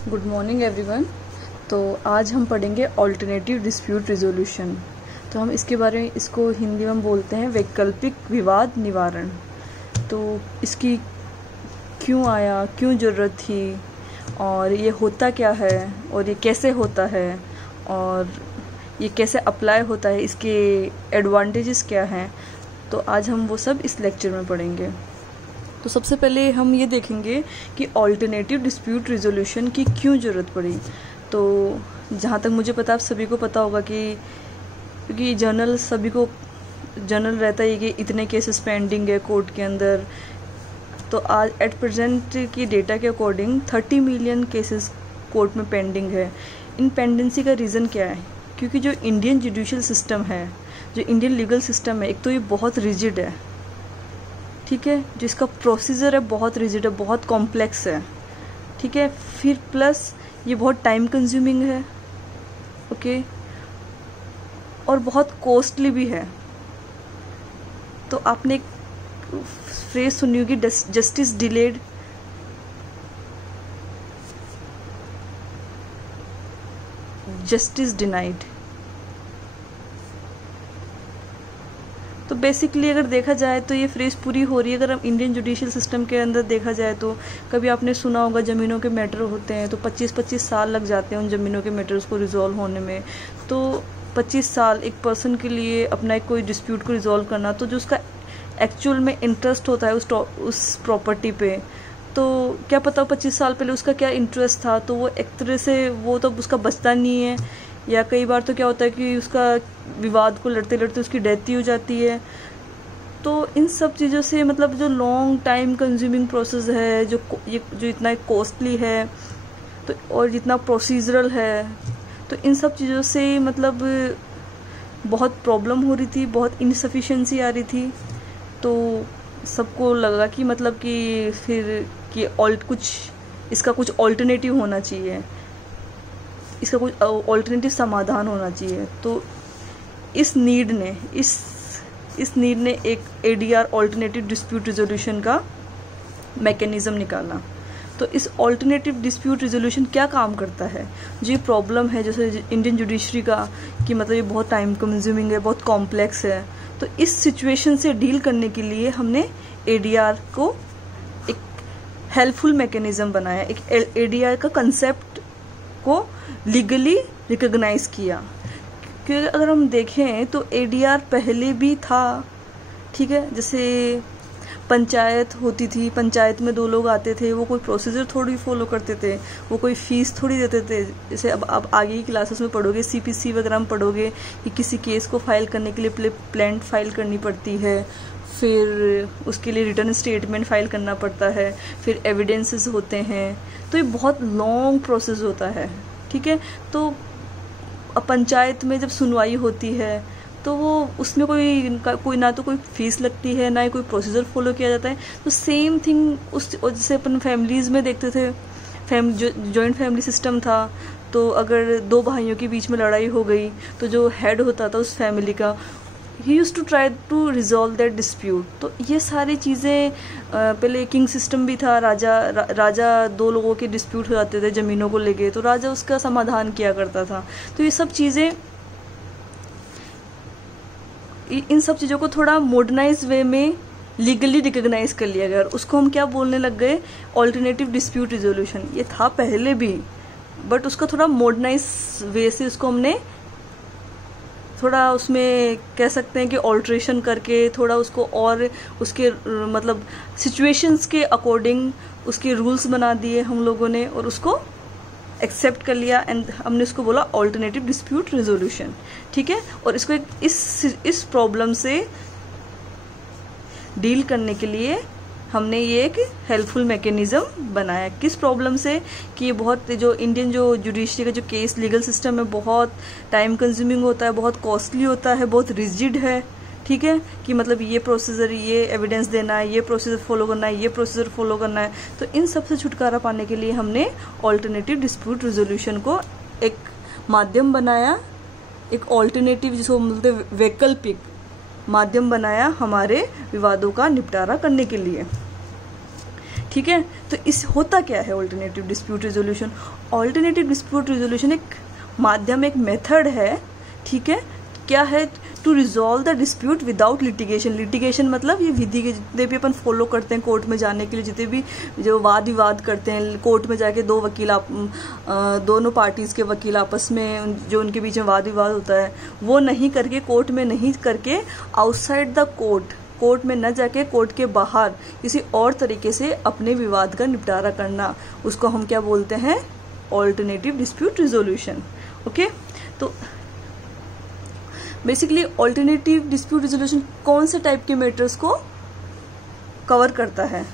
Good morning everyone. तो आज हम पढ़ेंगे ऑल्टरनेटिव डिस्प्यूट रिजोल्यूशन। तो हम इसके बारे में इसको हिंदी में बोलते हैं वैकल्पिक विवाद निवारण। तो इसकी क्यों आया, क्यों ज़रूरत थी, और ये होता क्या है, और ये कैसे होता है, और ये कैसे अप्लाई होता है, इसके एडवांटेजेस क्या हैं, तो आज हम वो सब इस लेक्चर में पढ़ेंगे। तो सबसे पहले हम ये देखेंगे कि ऑल्टरनेटिव डिस्प्यूट रिजोल्यूशन की क्यों ज़रूरत पड़ी। तो जहाँ तक मुझे पता, आप सभी को पता होगा कि क्योंकि जर्नल सभी को जर्नल रहता है कि इतने केसेस पेंडिंग है कोर्ट के अंदर। तो आज एट प्रेजेंट की डेटा के अकॉर्डिंग 30 मिलियन केसेस कोर्ट में पेंडिंग है। इन पेंडेंसी का रीज़न क्या है? क्योंकि जो इंडियन जुडिशियल सिस्टम है, जो इंडियन लीगल सिस्टम है, एक तो ये बहुत रिजिड है, ठीक है, जिसका प्रोसीजर है बहुत रिजिड है, बहुत कॉम्प्लेक्स है, ठीक है। फिर प्लस ये बहुत टाइम कंज्यूमिंग है, ओके, और बहुत कॉस्टली भी है। तो आपने एक फ्रेज सुनी होगी, जस्टिस डिलेड, जस्टिस डिनाइड। तो बेसिकली अगर देखा जाए तो ये फ्रेज पूरी हो रही है। अगर हम इंडियन जुडिशियल सिस्टम के अंदर देखा जाए तो कभी आपने सुना होगा ज़मीनों के मैटर होते हैं तो 25-25 साल लग जाते हैं उन ज़मीनों के मैटर्स को रिजॉल्व होने में। तो 25 साल एक पर्सन के लिए अपना एक कोई डिस्प्यूट को रिजॉल्व करना, तो जो उसका एक्चुअल में इंटरेस्ट होता है उस प्रॉपर्टी पे, तो क्या पता 25 साल पहले उसका क्या इंटरेस्ट था, तो वो एक तरह से वो तो उसका बचता नहीं है। या कई बार तो क्या होता है कि उसका विवाद को लड़ते लड़ते उसकी डेथ ही हो जाती है। तो इन सब चीज़ों से मतलब जो लॉन्ग टाइम कंज्यूमिंग प्रोसेस है, जो इतना कॉस्टली है, तो और जितना प्रोसीजरल है, तो इन सब चीज़ों से मतलब बहुत प्रॉब्लम हो रही थी, बहुत इनसफिशिएंसी आ रही थी। तो सबको लगा कि मतलब कि फिर कि इसका कुछ ऑल्टरनेटिव होना चाहिए, इसका कुछ ऑल्टरनेटिव समाधान होना चाहिए। तो इस नीड ने एक एडीआर ऑल्टरनेटिव डिस्प्यूट रिजोल्यूशन का मैकेनिज्म निकाला। तो इस ऑल्टरनेटिव डिस्प्यूट रिजोल्यूशन क्या काम करता है? जो ये प्रॉब्लम है जैसे इंडियन जुडिशरी का कि मतलब ये बहुत टाइम कंज्यूमिंग है, बहुत कॉम्प्लेक्स है, तो इस सिचुएशन से डील करने के लिए हमने एडीआर को एक हेल्पफुल मैकेनिज्म बनाया, एक एडीआर का कंसेप्ट को लीगली रिकॉग्नाइज किया। क्योंकि अगर हम देखें तो एडीआर पहले भी था, ठीक है। जैसे पंचायत होती थी, पंचायत में 2 लोग आते थे, वो कोई प्रोसीजर थोड़ी फॉलो करते थे, वो कोई फीस थोड़ी देते थे। जैसे अब आगे की क्लासेस में पढ़ोगे, सीपीसी वगैरह में पढ़ोगे कि किसी केस को फाइल करने के लिए प्लेंट फाइल करनी पड़ती है, फिर उसके लिए रिटर्न स्टेटमेंट फाइल करना पड़ता है, फिर एविडेंसेस होते हैं। तो ये बहुत लॉन्ग प्रोसेस होता है, ठीक है। तो पंचायत में जब सुनवाई होती है तो वो उसमें कोई ना तो कोई फीस लगती है, ना ही कोई प्रोसीजर फॉलो किया जाता है। तो सेम थिंग उस जैसे अपन फैमिलीज़ में देखते थे, जॉइंट फैमिली सिस्टम था। तो अगर 2 भाइयों के बीच में लड़ाई हो गई तो जो हेड होता था उस फैमिली का, he used to try to resolve that dispute. तो ये सारी चीज़ें पहले किंग सिस्टम भी था, राजा 2 लोगों के डिस्प्यूट हो जाते थे ज़मीनों को लेके, तो राजा उसका समाधान किया करता था। तो ये सब चीज़ें, इन सब चीज़ों को थोड़ा मॉडर्नाइज वे में लीगली रिकॉग्नाइज कर लिया गया और उसको हम क्या बोलने लग गए, ऑल्टरनेटिव डिस्प्यूट रिजोल्यूशन। ये था पहले भी, बट उसका थोड़ा मॉडर्नाइज वे से उसको हमने थोड़ा उसमें कह सकते हैं कि ऑल्ट्रेशन करके थोड़ा उसको और उसके मतलब सिचुएशंस के अकॉर्डिंग उसके रूल्स बना दिए हम लोगों ने, और उसको एक्सेप्ट कर लिया एंड हमने उसको बोला ऑल्टरनेटिव डिस्प्यूट रिजोल्यूशन, ठीक है। और इसको इस प्रॉब्लम से डील करने के लिए हमने ये एक हेल्पफुल मैकेनिज्म बनाया। किस प्रॉब्लम से कि ये बहुत जो इंडियन जो जुडिशरी का जो केस लीगल सिस्टम है बहुत टाइम कंज्यूमिंग होता है, बहुत कॉस्टली होता है, बहुत रिजिड है, ठीक है। कि मतलब ये प्रोसीजर, ये एविडेंस देना है, ये प्रोसीजर फॉलो करना है, ये प्रोसीजर फॉलो करना है। तो इन सब से छुटकारा पाने के लिए हमने ऑल्टरनेटिव डिस्प्यूट रिजोल्यूशन को एक माध्यम बनाया, एक ऑल्टरनेटिव जिसको बोलते वैकल्पिक माध्यम बनाया हमारे विवादों का निपटारा करने के लिए। ठीक है। तो इस होता क्या है alternative dispute resolution? Alternative dispute resolution एक माध्यम, एक मेथड है, ठीक है। क्या है? To resolve the dispute without litigation. Litigation मतलब ये विधि के जितने भी अपन फॉलो करते हैं कोर्ट में जाने के लिए, जितने भी जो वाद विवाद करते हैं कोर्ट में जाके, दो वकील दोनों पार्टीज के वकील आपस में जो उनके बीच में वाद विवाद होता है वो नहीं करके, कोर्ट में नहीं करके, आउटसाइड द कोर्ट में न जाके कोर्ट के बाहर किसी और तरीके से अपने विवाद का निपटारा करना, उसको हम क्या बोलते हैं? Alternative dispute resolution. ओके, तो बेसिकली ऑल्टरनेटिव डिस्प्यूट रिजोल्यूशन कौन से टाइप के मैटर्स को कवर करता है?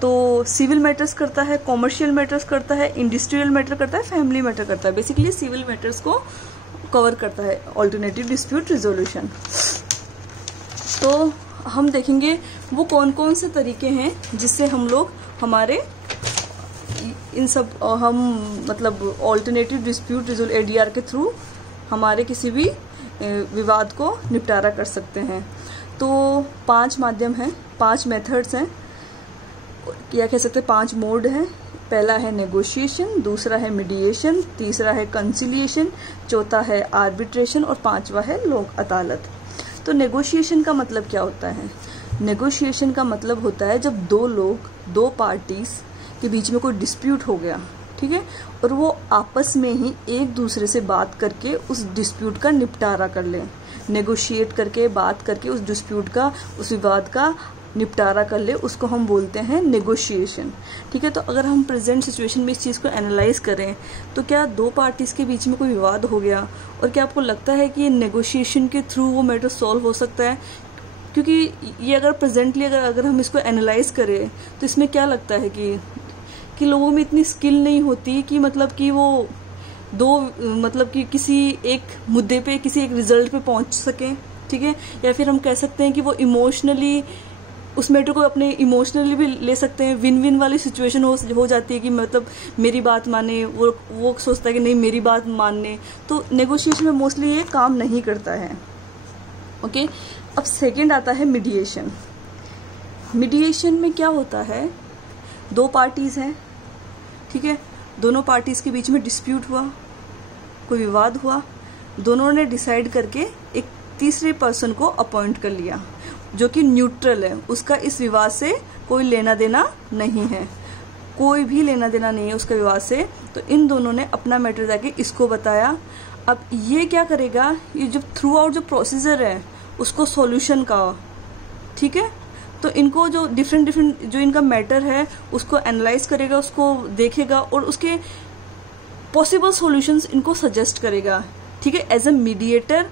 तो सिविल मैटर्स करता है, कॉमर्शियल मैटर्स करता है, इंडस्ट्रियल मैटर करता है, फैमिली मैटर करता है। बेसिकली सिविल मैटर्स को कवर करता है ऑल्टरनेटिव डिस्प्यूट रिजोल्यूशन। तो हम देखेंगे वो कौन कौन से तरीके हैं जिससे हम लोग हमारे इन सब हम मतलब ऑल्टरनेटिव डिस्प्यूट रिजोल्यूशन ADR के थ्रू हमारे किसी भी विवाद को निपटारा कर सकते हैं। तो 5 माध्यम हैं, 5 मेथड्स हैं, या कह सकते हैं 5 मोड हैं। पहला है नेगोशिएशन, दूसरा है मीडिएशन, तीसरा है कंसिलिएशन, चौथा है आर्बिट्रेशन और 5वां है लोक अदालत। तो नेगोशिएशन का मतलब क्या होता है? नेगोशिएशन का मतलब होता है जब दो पार्टीज के बीच में कोई डिस्प्यूट हो गया, ठीक है, और वो आपस में ही एक दूसरे से बात करके उस डिस्प्यूट का निपटारा कर ले, नेगोशिएट करके बात करके उस डिस्प्यूट का, उस विवाद का निपटारा कर ले, उसको हम बोलते हैं नेगोशिएशन। ठीक है, तो अगर हम प्रेजेंट सिचुएशन में इस चीज़ को एनालाइज करें तो क्या 2 पार्टीज़ के बीच में कोई विवाद हो गया और क्या आपको लगता है कि नेगोशिएशन के थ्रू वो मैटर सॉल्व हो सकता है? क्योंकि ये अगर प्रेजेंटली अगर हम इसको एनालाइज करें तो इसमें क्या लगता है कि लोगों में इतनी स्किल नहीं होती कि मतलब कि वो मतलब कि किसी एक मुद्दे पे, किसी एक रिजल्ट पे पहुंच सकें, ठीक है, या फिर हम कह सकते हैं कि वो इमोशनली उस मैटर को अपने इमोशनली भी ले सकते हैं। विन विन वाली सिचुएशन हो जाती है कि मतलब मेरी बात माने, वो सोचता है कि नहीं मेरी बात मानने, तो नेगोशिएशन में मोस्टली ये काम नहीं करता है। ओके, अब सेकंड आता है मीडिएशन। मीडिएशन में क्या होता है, 2 पार्टीज हैं, ठीक है, दोनों पार्टीज के बीच में डिस्प्यूट हुआ, कोई विवाद हुआ, दोनों ने डिसाइड करके एक तीसरे पर्सन को अपॉइंट कर लिया जो कि न्यूट्रल है, उसका इस विवाद से कोई लेना देना नहीं है, कोई भी लेना देना नहीं है उसका विवाद से। तो इन दोनों ने अपना मैटर जाके इसको बताया। अब ये क्या करेगा, ये जो थ्रू आउट जो प्रोसीजर है उसको सॉल्यूशन का, ठीक है, तो इनको जो डिफरेंट जो इनका मैटर है उसको एनालाइज करेगा, उसको देखेगा और उसके पॉसिबल सॉल्यूशंस इनको सजेस्ट करेगा, ठीक है। एज ए मीडिएटर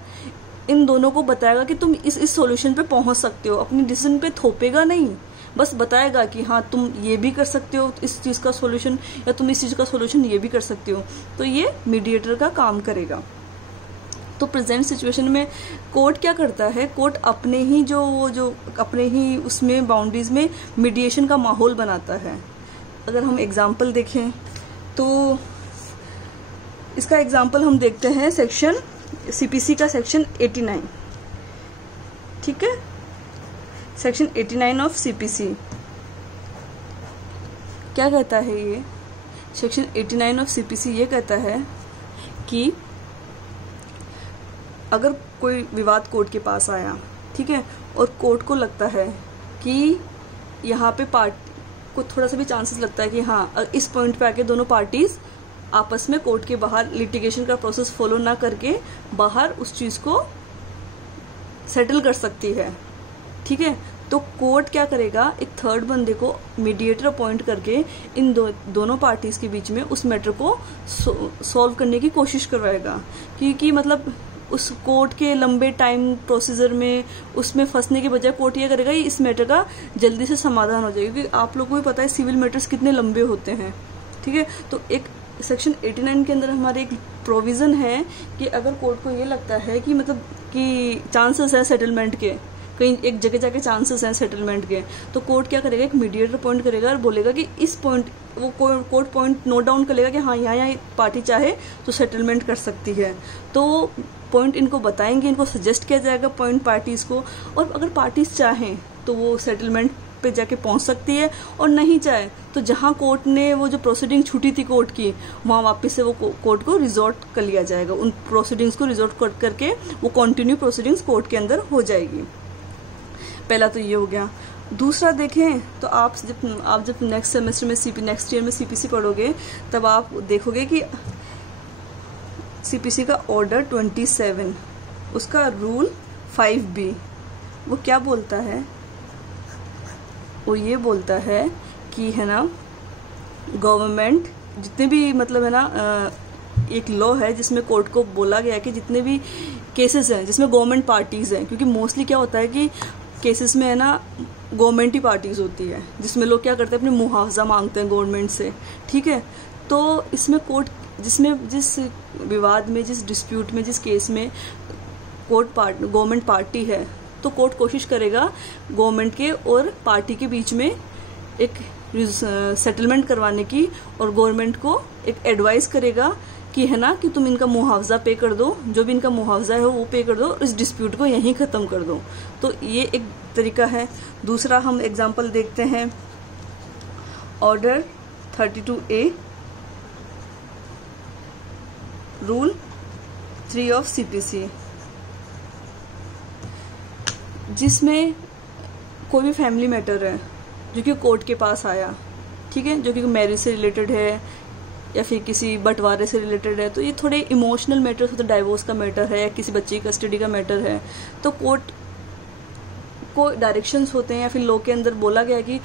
इन दोनों को बताएगा कि तुम इस सॉल्यूशन पे पहुंच सकते हो, अपनी डिसीजन पे थोपेगा नहीं, बस बताएगा कि हाँ तुम ये भी कर सकते हो इस चीज़ का सॉल्यूशन, या तुम इस चीज़ का सॉल्यूशन ये भी कर सकते हो। तो ये मीडिएटर का काम करेगा। तो प्रेजेंट सिचुएशन में कोर्ट क्या करता है, कोर्ट अपने ही जो अपने ही उसमें बाउंड्रीज में मीडिएशन का माहौल बनाता है। अगर हम एग्जाम्पल देखें तो इसका एग्जाम्पल हम देखते हैं सेक्शन CPC का सेक्शन 89, ठीक है, सेक्शन 89 ऑफ CPC क्या कहता है, ये सेक्शन 89 ऑफ CPC ये कहता है कि अगर कोई विवाद कोर्ट के पास आया, ठीक है, और कोर्ट को लगता है कि यहाँ पे पार्टी को थोड़ा सा भी चांसेस लगता है कि हाँ इस पॉइंट पे आके दोनों पार्टीज आपस में कोर्ट के बाहर लिटिगेशन का प्रोसेस फॉलो ना करके बाहर उस चीज को सेटल कर सकती है, ठीक है, तो कोर्ट क्या करेगा, एक थर्ड बंदे को मीडिएटर अपॉइंट करके इन दोनों पार्टीज के बीच में उस मैटर को सॉल्व करने की कोशिश करवाएगा। क्योंकि मतलब उस कोर्ट के लंबे टाइम प्रोसीजर में उसमें फंसने के बजाय कोर्ट ये करेगा इस मैटर का जल्दी से समाधान हो जाएगा। क्योंकि आप लोगों को भी पता है सिविल मैटर्स कितने लंबे होते हैं, ठीक है। तो एक सेक्शन 89 के अंदर हमारे एक प्रोविजन है कि अगर कोर्ट को ये लगता है कि मतलब कि चांसेस है सेटलमेंट के, कहीं एक जगह जाके चांसेस हैं सेटलमेंट के, तो कोर्ट क्या करेगा, एक मीडिएटर अपॉइंट करेगा और बोलेगा कि इस पॉइंट, वो कोर्ट पॉइंट नोट डाउन कर लेगा कि हाँ यहाँ पार्टी चाहे तो सेटलमेंट कर सकती है। तो पॉइंट इनको बताएंगे, इनको सजेस्ट किया जाएगा पॉइंट पार्टीज को, और अगर पार्टीज चाहें तो वो सेटलमेंट पे जाके पहुंच सकती है, और नहीं चाहे तो जहां कोर्ट ने वो जो प्रोसीडिंग छूटी थी कोर्ट की, वहां वापस से वो कोर्ट को रिजॉर्ट कर लिया जाएगा, उन प्रोसीडिंग्स को रिजॉर्ट करके वो कंटिन्यू प्रोसीडिंग्स कोर्ट के अंदर हो जाएगी। पहला तो ये हो गया। दूसरा देखें तो आप जब नेक्स्ट सेमेस्टर में नेक्स्ट ईयर में सीपीसी पढ़ोगे, तब आप देखोगे कि सीपीसी का ऑर्डर 27 उसका रूल 5B वो क्या बोलता है, वो ये बोलता है कि है ना गवर्नमेंट जितने भी मतलब है ना एक लॉ है जिसमें कोर्ट को बोला गया है कि जितने भी केसेस हैं जिसमें गवर्नमेंट पार्टीज हैं, क्योंकि मोस्टली क्या होता है कि केसेस में है ना गवर्नमेंट ही पार्टीज होती है, जिसमें लोग क्या करते हैं अपने मुआवजा मांगते हैं गवर्नमेंट से, ठीक है। तो इसमें कोर्ट जिस विवाद में, जिस डिस्प्यूट में, जिस केस में गवर्नमेंट पार्टी है, तो कोर्ट कोशिश करेगा गवर्नमेंट के और पार्टी के बीच में एक सेटलमेंट करवाने की, और गवर्नमेंट को एक एडवाइस करेगा कि है ना कि तुम इनका मुआवजा पे कर दो, जो भी इनका मुआवजा है वो पे कर दो, इस डिस्प्यूट को यहीं ख़त्म कर दो। तो ये एक तरीका है। दूसरा हम एग्जांपल देखते हैं, order 32A rule 3 of CPC, जिसमें कोई भी फैमिली मैटर है जो कि कोर्ट के पास आया, ठीक है, जो कि मैरिज से रिलेटेड है या फिर किसी बंटवारे से रिलेटेड है, तो ये थोड़े इमोशनल मैटर होते हैं, डाइवोर्स का मैटर है या किसी बच्चे की कस्टडी का मैटर है, तो कोर्ट को डायरेक्शंस होते हैं या फिर लॉ के अंदर बोला गया है कि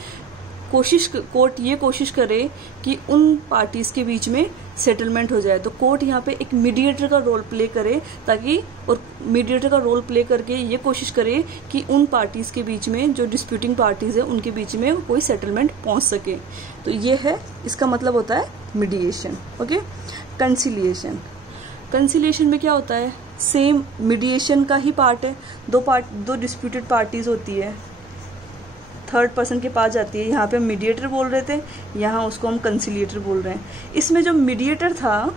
कोर्ट ये कोशिश करे कि उन पार्टीज के बीच में सेटलमेंट हो जाए। तो कोर्ट यहाँ पे एक मीडिएटर का रोल प्ले करे, ताकि और मीडिएटर का रोल प्ले करके ये कोशिश करे कि उन पार्टीज के बीच में जो डिस्प्यूटिंग पार्टीज है उनके बीच में कोई सेटलमेंट पहुंच सके। तो ये है, इसका मतलब होता है मीडिएशन। Okay, conciliation. कंसिलिएशन में क्या होता है, सेम मीडिएशन का ही पार्ट है, दो डिस्प्यूटेड पार्टीज होती है, थर्ड पर्सन के पास जाती है। यहाँ पे हम मीडिएटर बोल रहे थे, यहाँ उसको हम कंसिलिएटर बोल रहे हैं। इसमें जो मीडिएटर था,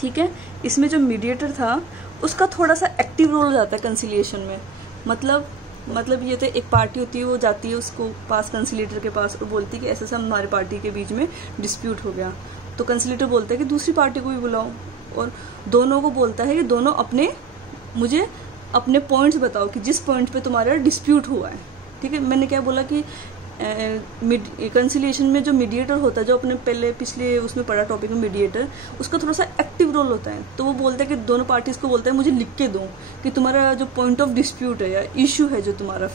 ठीक है, इसमें जो मीडिएटर था उसका थोड़ा सा एक्टिव रोल हो जाता है कंसिलिएशन में। मतलब ये तो एक पार्टी होती है, वो जाती है उसको पास कंसिलिएटर के पास और बोलती है कि ऐसा हमारे पार्टी के बीच में डिस्प्यूट हो गया। तो कंसिलिएटर बोलता है कि दूसरी पार्टी को भी बुलाओ, और दोनों को बोलता है कि दोनों मुझे अपने पॉइंट्स बताओ कि जिस पॉइंट पे तुम्हारा डिस्प्यूट हुआ है, ठीक है। मैंने क्या बोला कि कंसिलिएशन में जो मीडिएटर होता है, जो अपने पिछले उसमें पढ़ा टॉपिक में मीडिएटर, उसका थोड़ा सा एक्टिव रोल होता है। तो वो बोलता है कि दोनों पार्टीज को बोलता है मुझे लिख के दो कि तुम्हारा जो पॉइंट ऑफ डिस्प्यूट है या इश्यू है जो तुम्हारा,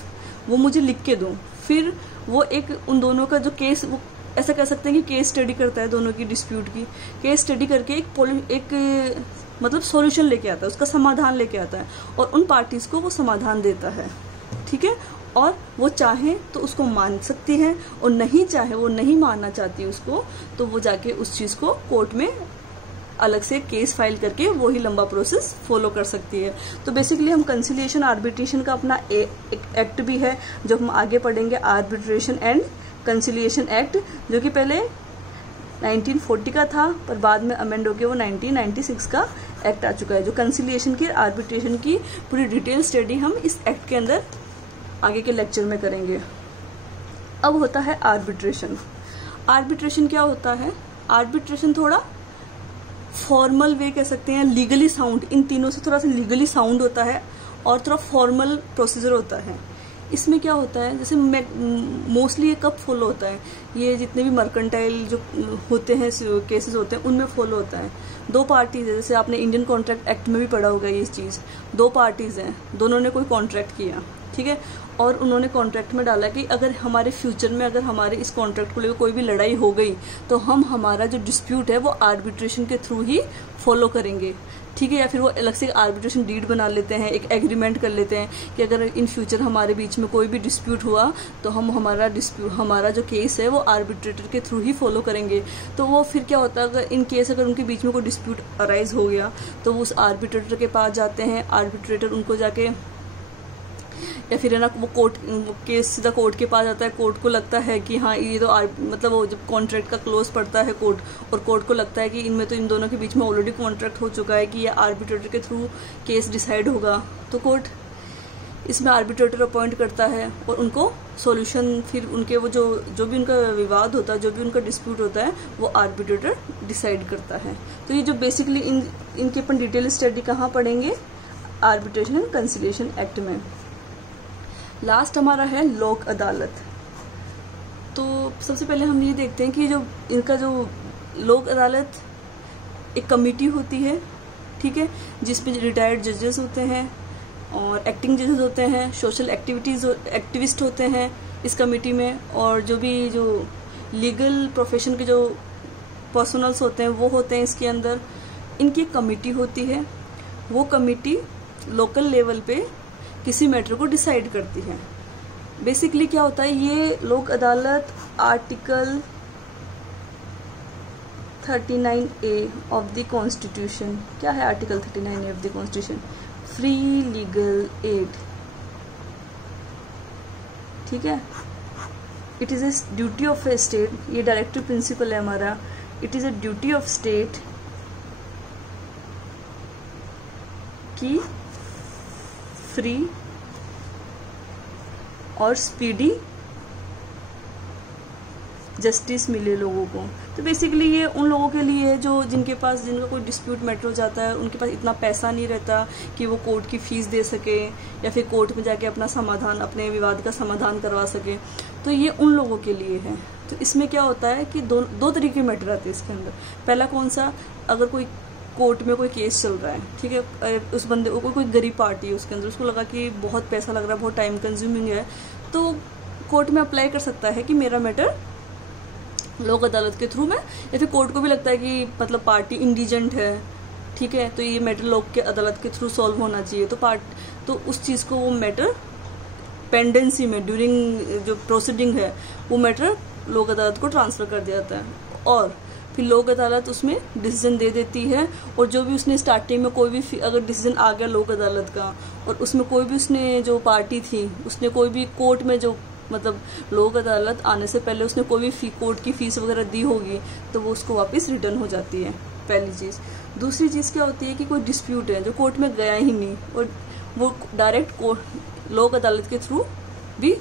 वो मुझे लिख के दो। फिर वो एक उन दोनों का जो केस, वो ऐसा कह सकते हैं कि केस स्टडी करता है, दोनों की डिस्प्यूट की केस स्टडी करके एक मतलब सॉल्यूशन लेके आता है, उसका समाधान लेके आता है, और उन पार्टीज को वो समाधान देता है, ठीक है। और वो चाहे तो उसको मान सकती है, और नहीं चाहे, वो नहीं मानना चाहती उसको, तो वो जाके उस चीज़ को कोर्ट में अलग से केस फाइल करके वो ही लंबा प्रोसेस फॉलो कर सकती है। तो बेसिकली हम कंसिलिएशन आर्बिट्रेशन का अपना एक एक्ट भी है जो हम आगे पढ़ेंगे, आर्बिट्रेशन एंड कंसिलिएशन एक्ट, जो कि पहले 1940 का था पर बाद में अमेंड होकर वो 1996 का एक्ट आ चुका है। जो कंसिलिएशन की आर्बिट्रेशन की पूरी डिटेल स्टडी हम इस एक्ट के अंदर आगे के लेक्चर में करेंगे। अब होता है आर्बिट्रेशन। आर्बिट्रेशन क्या होता है, आर्बिट्रेशन थोड़ा फॉर्मल वे कह सकते हैं, लीगली साउंड, इन तीनों से थोड़ा सा लीगली साउंड होता है और थोड़ा फॉर्मल प्रोसीजर होता है। इसमें क्या होता है, जैसे मोस्टली ये कब फॉलो होता है, ये जितने भी मर्केंटाइल जो होते हैं केसेस होते हैं उनमें फॉलो होता है। दो पार्टीज है, जैसे आपने इंडियन कॉन्ट्रैक्ट एक्ट में भी पढ़ा होगा ये चीज़, दो पार्टीज हैं, दोनों ने कोई कॉन्ट्रैक्ट किया, ठीक है, और उन्होंने कॉन्ट्रैक्ट में डाला कि अगर हमारे फ्यूचर में अगर हमारे इस कॉन्ट्रैक्ट को लेकर कोई भी लड़ाई हो गई तो हम हमारा जो डिस्प्यूट है वो आर्बिट्रेशन के थ्रू ही फॉलो करेंगे, ठीक है। या फिर वो अलग से आर्बिट्रेशन डीड बना लेते हैं, एक एग्रीमेंट कर लेते हैं कि अगर इन फ्यूचर हमारे बीच में कोई भी डिस्प्यूट हुआ तो हम हमारा जो केस है वो आर्बिट्रेटर के थ्रू ही फॉलो करेंगे। तो वो फिर क्या होता है, अगर इन केस अगर उनके बीच में कोई डिस्प्यूट अराइज हो गया तो वो उस आर्बिट्रेटर के पास जाते हैं, आर्बिट्रेटर उनको जाके, या फिर है ना वो केस सीधा कोर्ट के पास जाता है। कोर्ट को लगता है कि हाँ ये तो मतलब वो जब कॉन्ट्रैक्ट का क्लोज पड़ता है कोर्ट, और कोर्ट को लगता है कि इनमें तो इन दोनों के बीच में ऑलरेडी कॉन्ट्रैक्ट हो चुका है कि ये आर्बिट्रेटर के थ्रू केस डिसाइड होगा, तो कोर्ट इसमें आर्बिट्रेटर अपॉइंट करता है और उनको सॉल्यूशन, फिर उनके वो जो भी उनका विवाद होता है, जो भी उनका डिस्प्यूट होता है, वो आर्बिट्रेटर डिसाइड करता है। तो ये जो बेसिकली इनके अपन डिटेल स्टडी कहाँ पढ़ेंगे, आर्बिट्रेशन एंड कंसिलिएशन एक्ट में। लास्ट हमारा है लोक अदालत। तो सबसे पहले हम ये देखते हैं कि जो इनका जो लोक अदालत एक कमेटी होती है, ठीक है, जिसमें रिटायर्ड जजेस होते हैं और एक्टिंग जजेस होते हैं, सोशल एक्टिविस्ट होते हैं इस कमेटी में, और जो भी जो लीगल प्रोफेशन के जो पर्सनल्स होते हैं वो होते हैं इसके अंदर। इनकी एक कमेटी होती है, वो कमेटी लोकल लेवल पे किसी मैटर को डिसाइड करती है। बेसिकली क्या होता है, ये लोक अदालत article 39A of the constitution, क्या है article 39A of the constitution, free legal aid, ठीक है। It is a duty of A state, ये डायरेक्टिव प्रिंसिपल है हमारा, it is a duty of state कि फ्री और स्पीडी जस्टिस मिले लोगों को। तो बेसिकली ये उन लोगों के लिए है जो जिनका कोई डिस्प्यूट मैटर हो जाता है, उनके पास इतना पैसा नहीं रहता कि वो कोर्ट की फीस दे सके या फिर कोर्ट में जाके अपने विवाद का समाधान करवा सके। तो ये उन लोगों के लिए है। तो इसमें क्या होता है कि दो तरीके के मैटर आते हैं इसके अंदर। पहला कौन सा, अगर कोई कोर्ट में कोई केस चल रहा है, ठीक है, उस बंदे को कोई गरीब पार्टी है उसके अंदर, उसको लगा कि बहुत पैसा लग रहा है, बहुत टाइम कंज्यूमिंग है, तो कोर्ट में अप्लाई कर सकता है कि मेरा मैटर लोक अदालत के थ्रू में, या फिर कोर्ट को भी लगता है कि मतलब पार्टी इंडिजेंट है, ठीक है, तो ये मैटर लोक के अदालत के थ्रू सॉल्व होना चाहिए। तो उस चीज़ को वो मैटर पेंडेंसी में ड्यूरिंग जो प्रोसीडिंग है वो मैटर लोक अदालत को ट्रांसफर कर दिया जाता है और फिर लोक अदालत उसमें डिसीजन दे देती है। और जो भी उसने स्टार्टिंग में कोई भी अगर डिसीजन आ गया लोक अदालत का और उसमें कोई भी उसने जो पार्टी थी उसने कोई भी कोर्ट में जो मतलब लोक अदालत आने से पहले उसने कोई भी कोर्ट की फीस वगैरह दी होगी तो वो उसको वापस रिटर्न हो जाती है, पहली चीज़। दूसरी चीज़ क्या होती है कि कोई डिस्प्यूट है जो कोर्ट में गया ही नहीं और वो डायरेक्ट लोक अदालत के थ्रू भी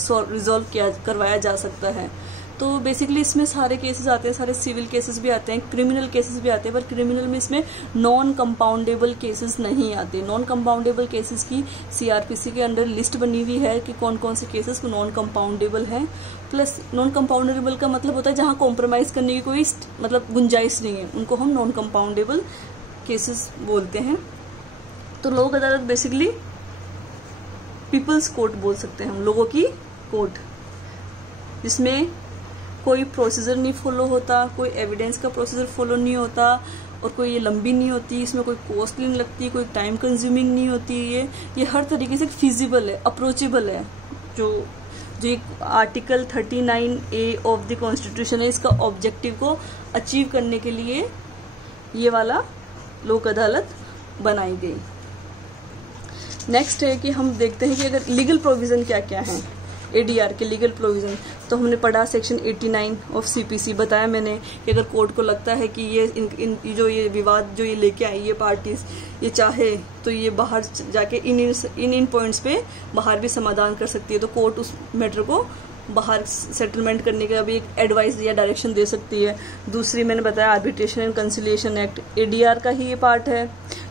रिजॉल्व करवाया जा सकता है। तो बेसिकली इसमें सारे केसेस आते हैं, सारे सिविल केसेस भी आते हैं, क्रिमिनल केसेस भी आते हैं, पर क्रिमिनल में इसमें नॉन कंपाउंडेबल केसेस नहीं आते। नॉन कंपाउंडेबल केसेस की सीआरपीसी के अंडर लिस्ट बनी हुई है कि कौन कौन से केसेस नॉन कंपाउंडेबल हैं। प्लस नॉन कंपाउंडेबल का मतलब होता है जहां कॉम्प्रोमाइज करने की कोई मतलब गुंजाइश नहीं है, उनको हम नॉन कंपाउंडेबल केसेस बोलते हैं। तो लोक अदालत बेसिकली पीपल्स कोर्ट बोल सकते हैं हम, लोगों की कोर्ट, जिसमें कोई प्रोसीजर नहीं फॉलो होता, कोई एविडेंस का प्रोसीजर फॉलो नहीं होता और कोई ये लंबी नहीं होती, इसमें कोई कॉस्टली नहीं लगती, कोई टाइम कंज्यूमिंग नहीं होती। ये हर तरीके से फिजिबल है, अप्रोचेबल है। जो एक article 39A of the constitution है, इसका ऑब्जेक्टिव को अचीव करने के लिए ये वाला लोक अदालत बनाई गई। नेक्स्ट है कि हम देखते हैं कि अगर लीगल प्रोविजन क्या क्या है एडीआर के लीगल प्रोविजन। तो हमने पढ़ा सेक्शन 89 ऑफ सीपीसी, बताया मैंने कि अगर कोर्ट को लगता है कि ये जो ये विवाद जो ये लेके आई ये पार्टीज ये चाहे तो ये बाहर जाके इन पॉइंट्स पे बाहर भी समाधान कर सकती है, तो कोर्ट उस मैटर को बाहर सेटलमेंट करने का भी एक एडवाइस या डायरेक्शन दे सकती है। दूसरी मैंने बताया arbitration and conciliation act, ADR का ही ये पार्ट है।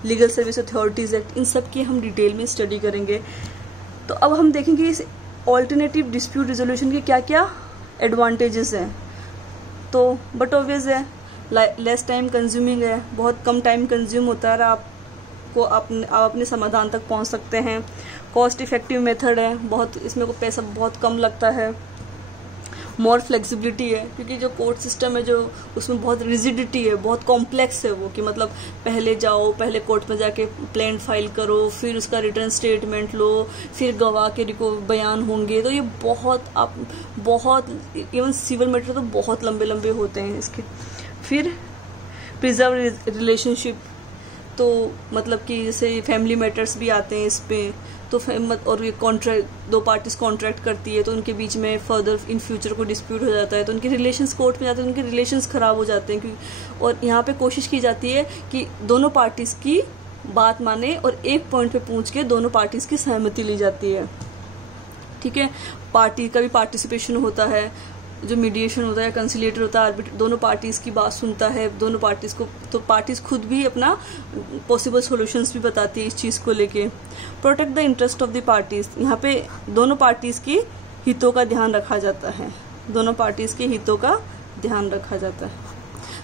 लीगल सर्विस अथॉरिटीज एक्ट, इन सब की हम डिटेल में स्टडी करेंगे। तो अब हम देखेंगे इस ऑल्टरनेटिव डिस्प्यूट रिजोल्यूशन के क्या क्या एडवांटेजेस हैं। तो बट ऑब्वियस है लेस टाइम कंज्यूमिंग है, बहुत कम टाइम कंज्यूम होता है, आप अपने समाधान तक पहुंच सकते हैं। कॉस्ट इफेक्टिव मेथड है, बहुत इसमें को पैसा बहुत कम लगता है। मोर फ्लेक्सिबिलिटी है क्योंकि जो कोर्ट सिस्टम है जो उसमें बहुत रिजिडिटी है, बहुत कॉम्प्लेक्स है वो, कि मतलब पहले जाओ, पहले कोर्ट में जाके प्लेन फाइल करो, फिर उसका रिटर्न स्टेटमेंट लो, फिर गवाह के बयान होंगे, तो ये बहुत इवन सिविल मैटर तो बहुत लंबे लंबे होते हैं इसके। फिर प्रिजर्व रिलेशनशिप, तो मतलब कि जैसे फैमिली मैटर्स भी आते हैं इस पे, तो और ये कॉन्ट्रैक्ट दो पार्टीज कॉन्ट्रैक्ट करती है तो उनके बीच में फर्दर इन फ्यूचर को डिस्प्यूट हो जाता है तो उनके रिलेशंस कोर्ट में जाते हैं, उनके रिलेशंस खराब हो जाते हैं। और यहाँ पे कोशिश की जाती है कि दोनों पार्टीज की बात माने और एक पॉइंट पे पूछ के दोनों पार्टीज की सहमति ली जाती है। ठीक है, पार्टी का भी पार्टिसिपेशन होता है, जो मीडिएशन होता है, कंसिलिएटर होता है, दोनों पार्टीज की बात सुनता है, दोनों पार्टीज को, तो पार्टीज खुद भी अपना पॉसिबल सॉल्यूशंस भी बताती है इस चीज को लेके। Protect the interest of the parties, यहाँ पे दोनों पार्टीज के हितों का ध्यान रखा जाता है, दोनों पार्टीज के हितों का ध्यान रखा जाता है।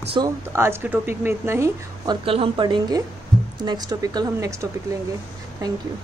तो आज के टॉपिक में इतना ही, और कल हम पढ़ेंगे नेक्स्ट टॉपिक, कल हम नेक्स्ट टॉपिक लेंगे। Thank you.